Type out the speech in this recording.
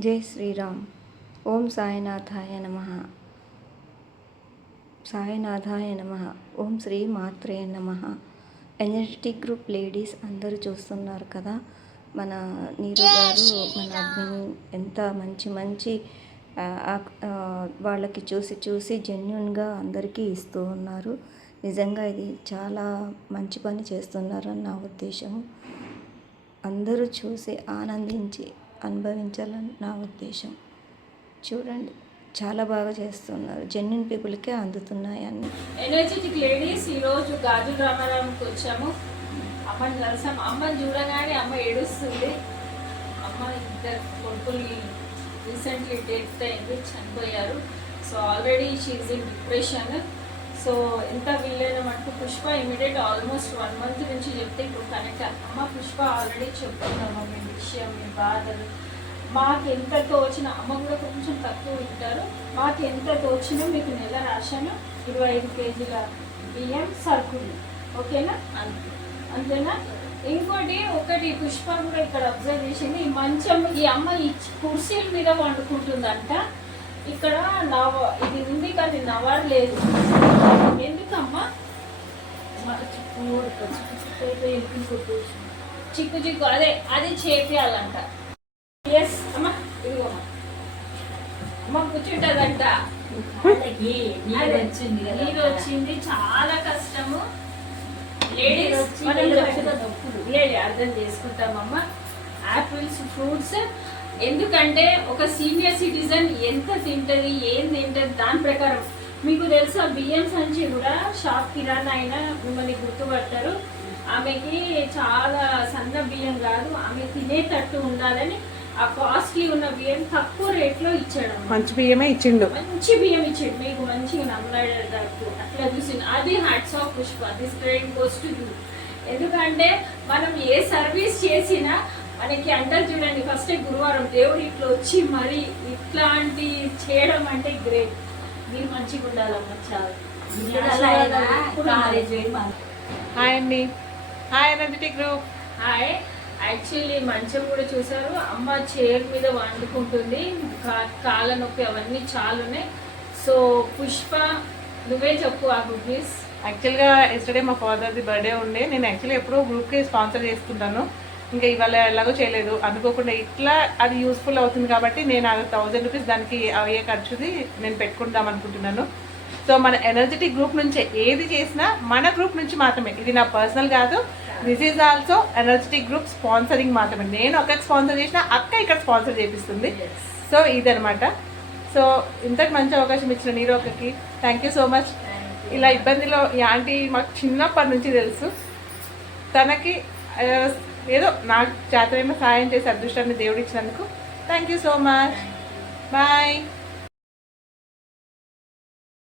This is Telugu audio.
జై శ్రీరామ్. ఓం సాయినాథాయ నమః. సాయినాథాయ నమః. ఓం శ్రీ మాత్రే నమః. ఎనర్జెటిక్ గ్రూప్ లేడీస్ అందరూ చూస్తున్నారు కదా, మన నీరు గారు, మన అడ్మిన్ ఎంత మంచి మంచి వాళ్ళకి చూసి జెన్యున్గా అందరికీ ఇస్తూ ఉన్నారు. నిజంగా ఇది చాలా మంచి పని చేస్తున్నారని నా ఉద్దేశము. అందరూ చూసి ఆనందించి అనుభవించాలని నా ఉద్దేశం. చూడండి, చాలా బాగా చేస్తున్నారు. జెన్యున్ పీపుల్కే అందుతున్నాయి అన్ని. ఎనర్జెటిక్ లేడీస్ ఈరోజు గాజు రామారావుకి వచ్చాము. అమ్మని కలిసాం. అమ్మని చూడగానే అమ్మ ఏడుస్తుంది. అమ్మ ఇద్దరు కొడుకులు రీసెంట్లీ డెత్ అయింది, చనిపోయారు. So already she's in depression. So ఎంత వీలైన మటుకు పుష్ప ఇమీడియట్ ఆల్మోస్ట్ 1 month నుంచి చెప్తే ఇప్పుడు కనెక్ట్. అమ్మ పుష్ప ఆల్రెడీ చెప్తున్నాము మీ విషయం, మీ బాధలు. మాకు ఎంత తోచిన, అమ్మ కూడా కొంచెం తక్కువ వింటారు, మాకు ఎంత తోచినా మీకు నెల రాశాను 25 kg బియ్యం సరుకులు. ఓకేనా? అంతేనా? ఇంకోటి ఒకటి పుష్ప కూడా ఇక్కడ అబ్జర్వ్ చేసింది, ఈ మంచం ఈ అమ్మ ఈ కుర్చీల మీద వండుకుంటుందంట. ఇక్కడ ఇది ఉంది కానీ నవర్ లేదు. ఎందుకమ్మా? చిక్కు చిక్కు అది చేపియాలంట. ఎస్ అమ్మ, ఇదిగోమ్మా అమ్మ కూర్చుంటదంట. నీరు వచ్చింది, చాలా కష్టము. లేడీస్ లేదు, అర్థం చేసుకుంటామమ్మా. Apples, fruits. ఎందుకంటే ఒక సీనియర్ సిటిజన్ ఎంత తింటది, ఏం తింటది దాని ప్రకారం. మీకు తెలుసా, బియ్యం సంచి కూడా షాప్ కిరాణా అయినా మిమ్మల్ని గుర్తుపడతారు. ఆమెకి చాలా సన్న బియ్యం కాదు, ఆమె తినేటట్టు ఉండాలని ఆ కాస్ట్లీ ఉన్న బియ్యం తక్కువ రేట్లో ఇచ్చాడు. మంచి బియ్యమే ఇచ్చిండు, మంచి బియ్యం ఇచ్చాడు మీకు, మంచిగా నమ్మలాడేటట్టు అట్లా చూసింది. అది hats off Pushpa. This great goes to you. ఎందుకంటే మనం ఏ సర్వీస్ చేసినా మనకి అంటారు చూడండి, ఫస్ట్ గురువారం దేవుడు ఇట్లా వచ్చి మరి ఇట్లాంటి చేయడం అంటే గ్రేట్. మీరు మంచిగా ఉండాలమ్మా. చాలా హాయ్ అండి. Hi energetic group. Hi. Actually మంచం కూడా చూసారు, అమ్మ చైర్ మీద వండుకుంటుంది, కాళ్ళ నొప్పి అవన్నీ చాలా ఉన్నాయి. సో పుష్ప, నువ్వే చెప్పు ఆ గుడ్ న్యూస్. యాక్చువల్గా ఎస్టర్డే మా ఫాదర్ది బర్త్డే ఉండే. నేను యాక్చువల్లీ ఎప్పుడూ గ్రూప్కి స్పాన్సర్ చేసుకుంటాను, ఇంకా ఇవాళ ఎలాగో చేయలేదు. అనుకోకుండా ఇట్లా అది యూస్ఫుల్ అవుతుంది కాబట్టి నేను 1000 రూపీస్ దానికి అయ్యే ఖర్చుది నేను పెట్టుకుందాం అనుకుంటున్నాను. సో మన ఎనర్జెటిక్ గ్రూప్ నుంచి ఏది చేసినా మన గ్రూప్ నుంచి మాత్రమే. ఇది నా పర్సనల్ కాదు, this is also energetic group sponsoring మాత్రమే. నేను అక్కడికి స్పాన్సర్ చేసిన అక్క ఇక్కడ స్పాన్సర్ చేపిస్తుంది. సో ఇదనమాట. సో ఇంతకు మంచి అవకాశం ఇచ్చిన నీరు అక్కకి థ్యాంక్ యూ సో మచ్. ఇలా ఇబ్బందిలో ఈ ఆంటీ మాకు చిన్నప్పటి నుంచి తెలుసు. తనకి ఏదో నాకు చేతనైనా సహాయం చేసి అదృష్టాన్ని దేవుడు ఇచ్చినందుకు thank you so much. Bye.